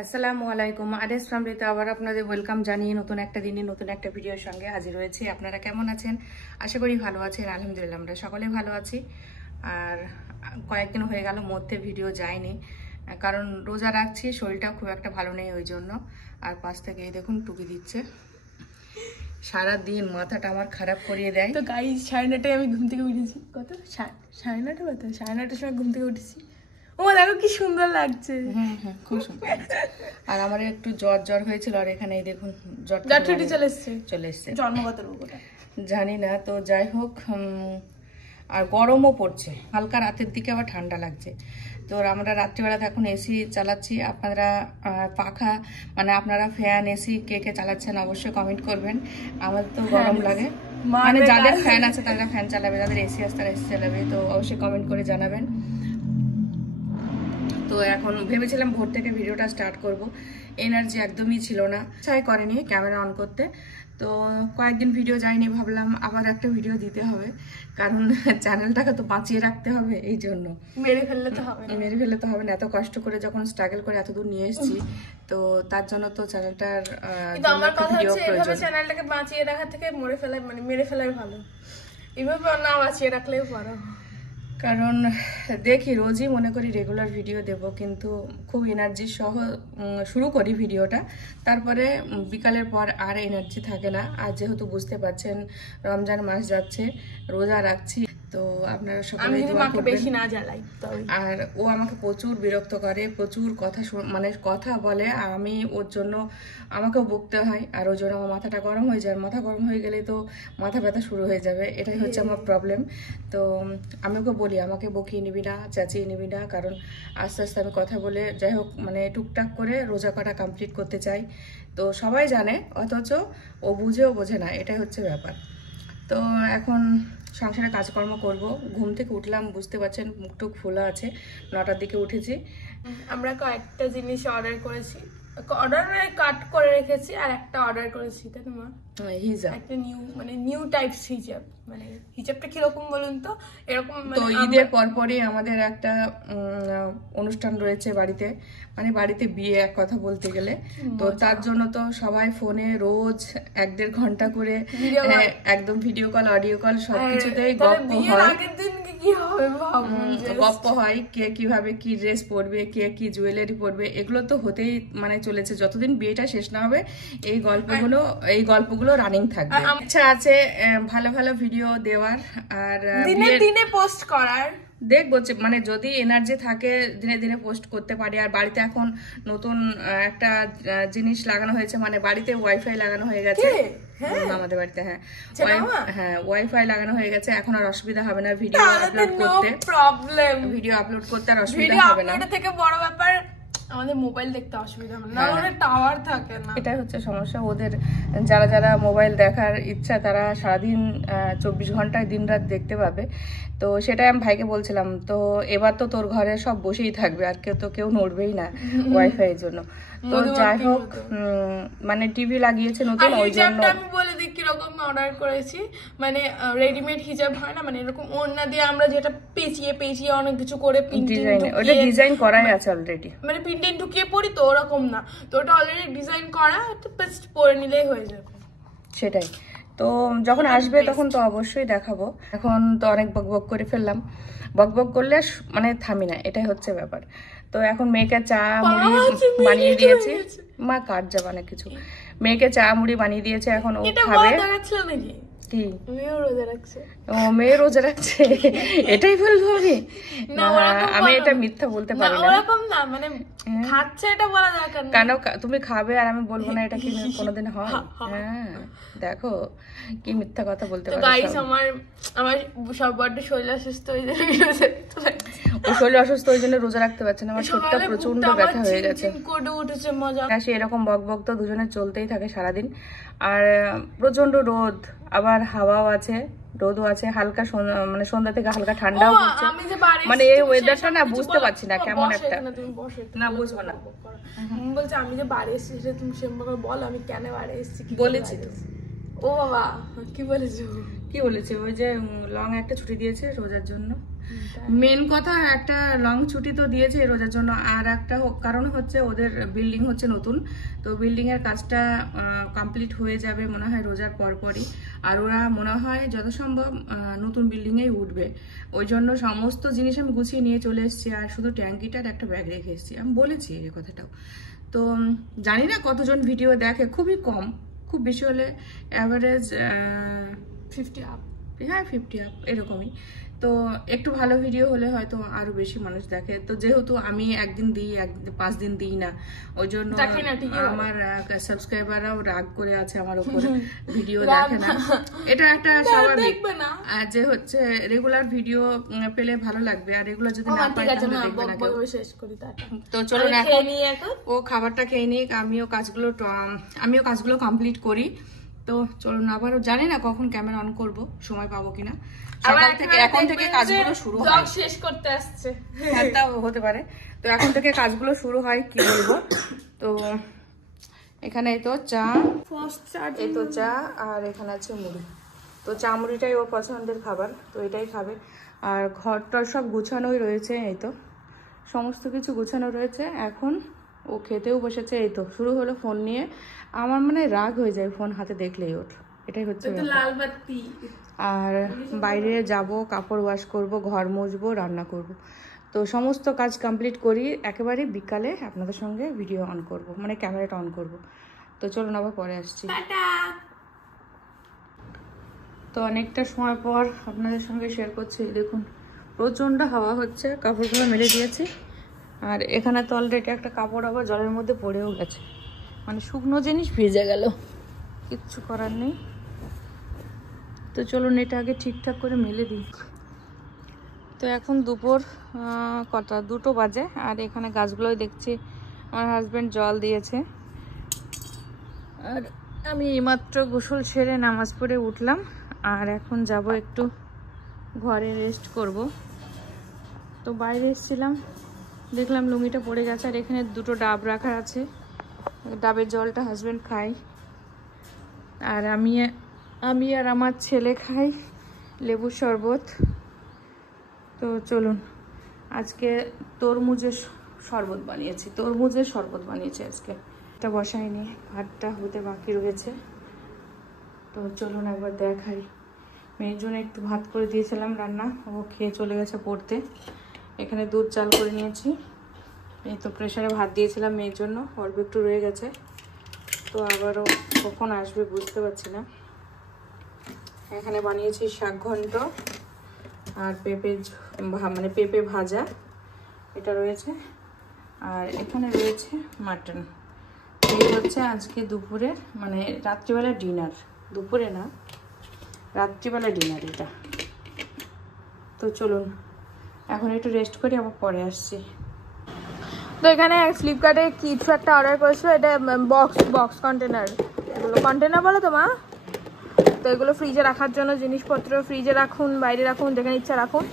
আসসালামু আলাইকুম। আদেশ ফ্যামিলিতে আবার আপনাদের ওয়েলকাম জানিয়ে নতুন একটা দিনে নতুন একটা ভিডিওর সঙ্গে হাজির হয়েছি। আপনারা কেমন আছেন? আশা করি ভালো আছেন। আলহামদুলিল্লাহ আমরা সকলে ভালো আছি। আর কয়েকদিন হয়ে গেল মধ্যে ভিডিও যায়নি, কারণ রোজা রাখছি, শরীরটা খুব একটা ভালো নেই ওই জন্য। আর পাশ থেকে এই দেখুন টুকি দিচ্ছে, সারাদিন মাথাটা আমার খারাপ করিয়ে দেয়। তো গাইস 9:30টায় আমি ঘুম থেকে উঠেছি। কত 9:30 বাজে? 9:30টার সময় ঘুম থেকে উঠেছি। ও দেখো কি সুন্দর লাগছে। খুব সুন্দর লাগছে। আর আমার একটু জ্বর হয়েছিল, আর এখানে দেখুন জ্বর চলে এসছে জন্মগত রোগ ওটা জানি না। তো যাই হোক, আর গরমও পড়ছে হালকা, রাতের দিকে আবার ঠান্ডা লাগছে। তো আমরা রাত্রিবেলাতে এখন এসি চালাচ্ছি। আপনারা পাখা মানে আপনারা ফ্যান এসি কে কে চালাচ্ছেন অবশ্যই কমেন্ট করবেন। আমার তো গরম লাগে, মানে যাদের ফ্যান আছে তারা ফ্যান চালাবে, যাদের এসি আছে তারা এসি চালাবে। তো অবশ্যই কমেন্ট করে জানাবেন। তো এখন ভেবেছিলাম ভোর থেকে ভিডিওটা স্টার্ট করব, এনার্জি একদমই ছিল না, ইচ্ছাই করেনি ক্যামেরা অন করতে। তো কয়েকদিন ভিডিও যায়নি, ভাবলাম আবার একটা ভিডিও দিতে হবে, কারণ চ্যানেলটাকে তো বাঁচিয়ে রাখতে হবে। এই জন্য মেরে ফেললে তো হবে না। এত কষ্ট করে যখন স্ট্রাগল করে এতদূর নিয়ে এসেছি, তো তার জন্য তো চ্যানেলটার আমার কথা হচ্ছে এভাবে চ্যানেলটাকে বাঁচিয়ে রাখার থেকে মেরে ফেলাই ভালো। এভাবে না বাঁচিয়ে রাখলেও ভালো, কারণ দেখি রোজই মনে করি রেগুলার ভিডিও দেব, কিন্তু খুব এনার্জি সহ শুরু করি ভিডিওটা, তারপরে বিকালের পর আর এনার্জি থাকে না। আর যেহেতু বুঝতে পারছেন রমজান মাস যাচ্ছে, রোজা রাখছি, তো আপনারা সকলে দোয়া করবেন। বেশি না জ্বালাই। আর ও আমাকে প্রচুর বিরক্ত করে, প্রচুর কথা বলে, আর আমি ওর জন্য আমাকেও বকতে হয়, আর ওর জন্য আমার মাথাটা গরম হয়ে যায়। মাথা গরম হয়ে গেলে তো মাথা ব্যথা শুরু হয়ে যাবে, এটাই হচ্ছে আমার প্রবলেম। তো আমি ওকে বলি আমাকে বকিয়ে নিবি না, চেঁচিয়ে নিবি না, কারণ আস্তে আস্তে আমি কথা বলে যাই হোক মানে টুকটাক করে রোজা কটা কমপ্লিট করতে চাই। তো সবাই জানে, অথচ ও বুঝেও বোঝে না, এটাই হচ্ছে ব্যাপার। তো এখন সংসারে কাজকর্ম করব। ঘুম থেকে উঠলাম, বুঝতে পারছেন মুখটুক ফোলা আছে, 9টার দিকে উঠেছি। আমরা কয়েকটা জিনিস অর্ডার করেছি, কাট করে রেখেছি, আর একটা অর্ডার করেছি, তাই না মা? হিজাব, একটা নিউ টাইপস হিজাব। মানে হিজাবটা কিরকম বলুন তো? এরকম তো ঈদের পরপরই আমাদের একটা অনুষ্ঠান রয়েছে বাড়িতে, মানে বাড়িতে বিয়ে এক কথা বলতে গেলে। তো তার জন্য তো সবাই ফোনে রোজ 1-1.5 ঘন্টা করে একদম ভিডিও কল, অডিও কল সবকিছুতেই গপ্প হয়। গপ্প হয়, কে কিভাবে কি ড্রেস পরবে, কে কি জুয়েলারি পরবে, এগুলো তো হতেই মানে চলেছে যতদিন বিয়েটা শেষ না হবে। এই গল্পগুলো রানিং থাকবে। ইচ্ছা আছে ভালো ভালো ভিডিও দেওয়ার, আর দিনে পোস্ট করার। দেখবো মানে যদি এনার্জি থাকে দিনে দিনে পোস্ট করতে পারি। আর বাড়িতে এখন নতুন একটা জিনিস লাগানো হয়েছে, মানে বাড়িতে ওয়াইফাই লাগানো হয়ে গেছে আমাদের বাড়িতে। হ্যাঁ ওয়াইফাই লাগানো হয়ে গেছে, এখন আর অসুবিধা হবে না ভিডিও আপলোড করতে, আর অসুবিধা হবে না। থেকে বড় ব্যাপার আমাদের মোবাইল দেখতে অসুবিধা হবে না, আমাদের টাওয়ার থাকে না, এটাই হচ্ছে সমস্যা। ওদের যারা মোবাইল দেখার ইচ্ছা তারা সারাদিন 24 ঘন্টায় দিনরাত দেখতে পাবে। তো সেটাই আমি ভাইকে বলছিলাম, তো এবার তো তোর ঘরে সব বসেই থাকবে, আর কেউ নড়বেই না ওয়াইফাই এর জন্য। তো যাই হোক, মানে টিভি লাগিয়েছে নতুন, ওই জন্য আমি বলে দিই কিরকম অর্ডার করেছি। মানে রেডিমেড হিজাব হয় না, মানে এরকম ওড়না দিয়ে আমরা যেটা পেঁচিয়ে অনেক কিছু করে ওটা ডিজাইন করাই আছে অলরেডি, মানে পিনটেন ঢুকিয়ে পরি, তো ওরকম না, তো ওটা অলরেডি ডিজাইন করা, তো জাস্ট পরে নিলেই হয়ে যাবে। সেটাই। তো যখন আসবে তখন তো অবশ্যই দেখাবো। এখন তো অনেক বকবক করে ফেললাম, বকবক করলে মানে থামি না, এটাই হচ্ছে ব্যাপার। তো এখন মেয়েকে চা মুড়ি বানিয়ে দিয়েছি, মা কাট যাবে অনেক কিছু। মেয়েকে চা মুড়ি বানিয়ে দিয়েছে, এখন ও খাবে। কি মেয়ে রোজা রাখছে এটাই বলবো আমি এটা মিথ্যা বলতে পারি না, মানে খাচ্ছে এটা বলা দরকার না। কেন তুমি খাবে আর আমি বলবো না, এটা কি কোনোদিন হয়? হ্যাঁ দেখো কি মিথ্যা কথা বলতে পারো। গাইস আমার সব বড্ড শরীর অসুস্থ হয়ে যাবে, ও শরীর অসুস্থ ওই জন্য রোজা রাখতে পারছে না। আমার শরীরটা প্রচন্ড ব্যথা হয়ে গেছে, এরকম বকবক তো দুজনের চলতেই থাকে সারাদিন। আর প্রচন্ড রোদ, আবার হাওয়াও আছে, রোদও আছে, হালকা মানে সন্ধ্যা থেকে হালকা ঠান্ডাও পড়ছে। মানে এই ওয়েদারটা না বুঝতে পারছি না কেমন একটা, না বুঝবো না। বলছে আমি যে বাড়ি এসেছি তুমি সেরকম বল আমি কেন বাড়ি এসেছি, বলেছি তো। ও বাবা কি বলেছো? কি বলেছে ওই যে লং একটা ছুটি দিয়েছে রোজার জন্য। মেন কথা একটা লং ছুটি তো দিয়েছে রোজার জন্য, আর একটা কারণ হচ্ছে ওদের বিল্ডিং হচ্ছে নতুন, তো বিল্ডিং এর কাজটা কমপ্লিট হয়ে যাবে মনে হয় রোজার পরপরই, আর ওরা মনে হয় যত সম্ভব নতুন বিল্ডিং এই উঠবে। ওই জন্য সমস্ত জিনিস আমি গুছিয়ে নিয়ে চলে এসেছি, আর শুধু ট্যাঙ্কিটার একটা ব্যাগ রেখে এসেছি। আমি বলেছি এই কথাটাও। তো জানি না কতজন ভিডিও দেখে, খুবই কম, খুব বেশি হলে অ্যাভারেজ 50 আপ, হ্যাঁ 50 আপ এরকমই। তো একটু ভালো ভিডিও হলে হয়তো আরো বেশি মানুষ দেখে। তো যেহেতু আমি একদিন দিই, 5 দিন দিই না, ওই জন্য আমার সাবস্ক্রাইবাররাও রাগ করে আছে আমার উপর, ভিডিও দেখে না। এটা একটা স্বাভাবিক যে হচ্ছে রেগুলার ভিডিও পেলে ভালো লাগবে, আর রেগুলার যদি না পাই তাহলে দেখবে না কেউ। তো চলুন এখন ও খাবারটা খেয়ে নিক, আমিও কাজগুলো কমপ্লিট করি। তো চলুন, আবারও জানি না কখন ক্যামেরা অন করব, সময় পাবো কিনা। সকাল থেকে এখন থেকে কাজগুলো শুরু হয়, ব্লগ শেষ করতে আসছে তাও হতে পারে। তো এখন থেকে কাজগুলো শুরু হয়, কি বলবো। তো এখানে এই তো চা, এই তো চা, আর এখানে আছে মুড়ি। তো চা মুড়িটাই ওর পছন্দের খাবার, তো এটাই খাবে। আর ঘরটা সব গুছানোই রয়েছে, এই তো সমস্ত কিছু গুছানো রয়েছে। এখন ও খেতেও বসেছে, এই তো শুরু হলো ফোন নিয়ে। আমার মানে রাগ হয়ে যায় ফোন হাতে দেখলেই ওর, এটাই হচ্ছে লাল বাতি। আর বাইরে যাব, কাপড় ওয়াশ করব, ঘর মুছবো, রান্না করব। তো সমস্ত কাজ কমপ্লিট করি, একেবারে বিকালে আপনাদের সঙ্গে ভিডিও অন করব, মানে ক্যামেরাটা অন করব। তো চলুন আবার পরে আসছি। তো অনেকটা সময় পর আপনাদের সঙ্গে শেয়ার করছি। দেখুন প্রচণ্ড হাওয়া হচ্ছে, কাপড়গুলো মেলে দিয়েছি, আর এখানে তো অলরেডি একটা কাপড় আবার জলের মধ্যে পড়েও গেছে, মানে শুকনো জিনিস ভিজে গেল, কিচ্ছু করার নেই। তো চলুন এটা আগে ঠিকঠাক করে মেলে দিই। তো এখন দুপুর কটা 2টো বাজে, আর এখানে গাছগুলোই দেখছি আমার হাজব্যান্ড জল দিয়েছে। আর আমি এইমাত্র গোসল সেরে নামাজ পড়ে উঠলাম, আর এখন যাব একটু ঘরে রেস্ট করব। তো বাইরে এসেছিলাম, দেখলাম লুঙ্গিটা পড়ে গেছে, আর এখানে 2টো ডাব রাখা আছে, ডাবের জলটা হাজব্যান্ড খায়, আর আমি আর আমার ছেলে খাই লেবুর শরবত। তো চলুন, আজকে তরমুজের শরবত বানিয়েছি আজকে। এটা বসাইনি, ভাতটা হতে বাকি রয়েছে। তো চলুন একবার দেখাই। মেয়ের জন্য একটু ভাত করে দিয়েছিলাম রান্না, ও খেয়ে চলে গেছে পড়তে। এখানে দুধ চাল করে নিয়েছি, এই তো প্রেসারে ভাত দিয়েছিলাম মেয়ের জন্য, অল্প একটু রয়ে গেছে। তো আবারও কখন আসবে বুঝতে পারছি না। এখানে বানিয়েছি শাক ঘন্ট আর পেঁপে ভাজা, এটা রয়েছে, আর এখানে রয়েছে মাটন। এই হচ্ছে আজকে দুপুরের, মানে রাত্রিবেলা ডিনার, দুপুরে না রাত্রিবেলা ডিনার এটা। তো চলুন এখন একটু রেস্ট করি, আবার পরে আসছি। তো এখানে ফ্লিপকার্টে কিছু একটা অর্ডার করেছিল, এটা বক্স কন্টেনার, এগুলো কন্টেনার বলো তো মা। তো এগুলো ফ্রিজে রাখার জন্য জিনিসপত্র, ফ্রিজে রাখুন, বাইরে রাখুন, যেখানে ইচ্ছা রাখুন।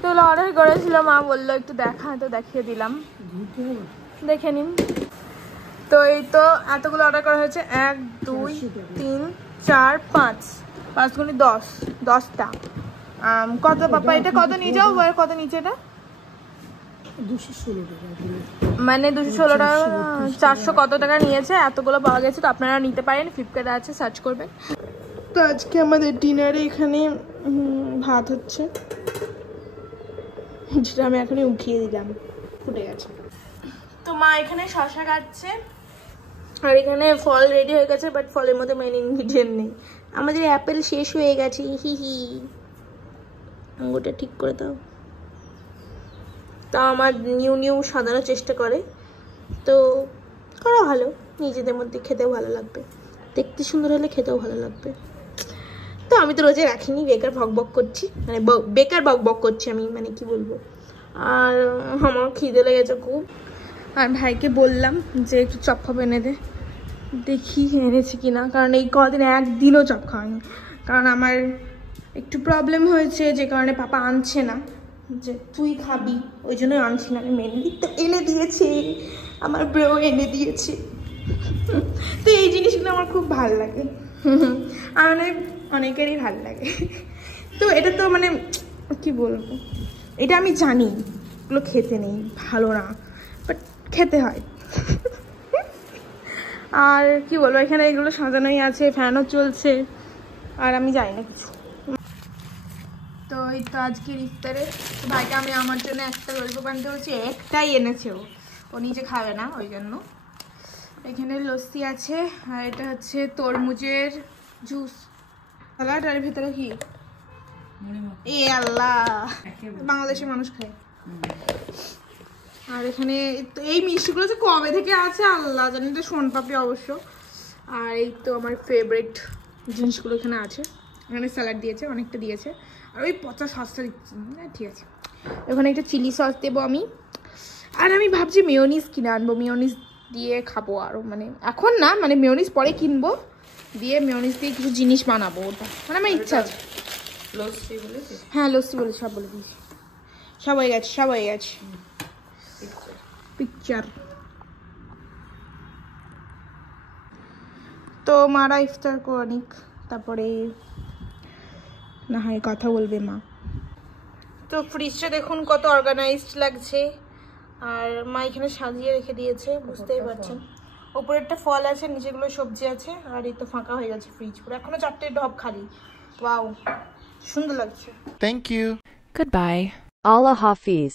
তো এগুলো অর্ডার করেছিল, মা বললো একটু দেখা, তো দেখিয়ে দিলাম, দেখে নিন। তো এই তো এতগুলো অর্ডার করা হয়েছে, 1 2 3 4 5 5 গুণে 10টা। কত পাপা এটা কত নিয়ে যাও, কত নিচে এটা 216 টাকা, মানে 216 টাকা, 400 কত টাকা নিয়েছে, এতগুলো পাওয়া গেছে। তো আপনারা নিতে পারেন, ফ্লিপকার্টে আছে, সার্চ করবেন। তো আজকে আমাদের ডিনারে এখানে ভাত হচ্ছে, যেটা আমি এখনই উঠিয়ে দিলাম, ফুটে গেছে। তো মা এখানে শসা কাটছে, আর এখানে ফল রেডি হয়ে গেছে, বাট ফলের মধ্যে মেন ইনগ্রিডিয়েন্ট নেই। আমাদের অ্যাপেল শেষ হয়ে গেছে, হি ওটা ঠিক করে দাও। তা আমার নিউ সাজানোর চেষ্টা করে, তো করা ভালো, নিজেদের মধ্যে খেতেও ভালো লাগবে, দেখতে সুন্দর হলে খেতেও ভালো লাগবে। তো আমি তো রোজে রাখিনি, বেকার বক করছি, মানে বেকার বক করছি আমি, মানে কি বলবো। আর আমার খিদে লেগেছে খুব, আর ভাইকে বললাম যে একটু চপ খাবো এনে দে, দেখি এনেছি কিনা, কারণ এই কদিন একদিনও চপ খাওয়ানি, কারণ আমার একটু প্রবলেম হয়েছে, যে কারণে পাপা আনছে না, যে তুই খাবি ওই জন্যই আনছি না। মেনলি তো এনে দিয়েছে, আমার ব্রো এনে দিয়েছে। তো এই জিনিসগুলো আমার খুব ভালো লাগে। মানে অনেকেরই ভালো লাগে। তো এটা তো মানে কি বলবো, এটা আমি জানি এগুলো খেতে নেই, ভালো না, বাট খেতে হয়। আর কি বলবো, এখানে এগুলো সাজানোই আছে, ফ্যানও চলছে, আর আমি জানি না কিছু। তো এই তো আজকের ইফতারে ভাইকে আমি আমার জন্য একটা ললিপপ আনতে বলছি, একটাই এনেছে, ও নিজে খাবে না ওই জন্য। এখানে লস্যি আছে, আর এটা হচ্ছে তরমুজের জুস, স্যালাড, আর ভেতরে কি এ আল্লাহ, বাংলাদেশের মানুষ খায়। আর এখানে এই মিষ্টিগুলো যে কবে থেকে আছে আল্লাহ জানি, এটা সোনপাপড়ি অবশ্য। আর এই তো আমার ফেভারিট জিনিসগুলো এখানে আছে। এখানে স্যালাড দিয়েছে, অনেকটা দিয়েছে, আর ওই 50-60টা দিচ্ছে, ঠিক আছে। ওখানে একটা চিলি সস দেবো আমি, আর আমি ভাবছি মেয়োনিজ কিনে আনবো, মেয়োনিজ দিয়ে খাবো আরও, মানে এখন না, মানে মেয়োনিজ পরে কিনবো, দিয়ে মেয়োনিজ দিয়ে কিছু জিনিস বানাবো, ওটা মানে আমার ইচ্ছা আছে। হ্যাঁ লস্যি বলেছি, সব বলে দিয়েছি, সব হয়ে গেছে, সব হয়ে গেছে। পিকচার তো মারা ইফতার করে নিক, তারপরে না হয় কথা বলবে মা। তো ফ্রিজটা দেখুন কত অর্গানাইজড লাগছে, আর মা এখানে সাজিয়ে রেখে দিয়েছে, বুঝতেই পারছেন। ওপরে একটা ফল আছে, নিচেগুলো সবজি আছে, আর এই তো ফাঁকা হয়ে গেছে ফ্রিজ পুরো, এখনো 4টে ডব খালি। ওয়াও, সুন্দর লাগছে। Thank you. Goodbye. Allah Hafiz.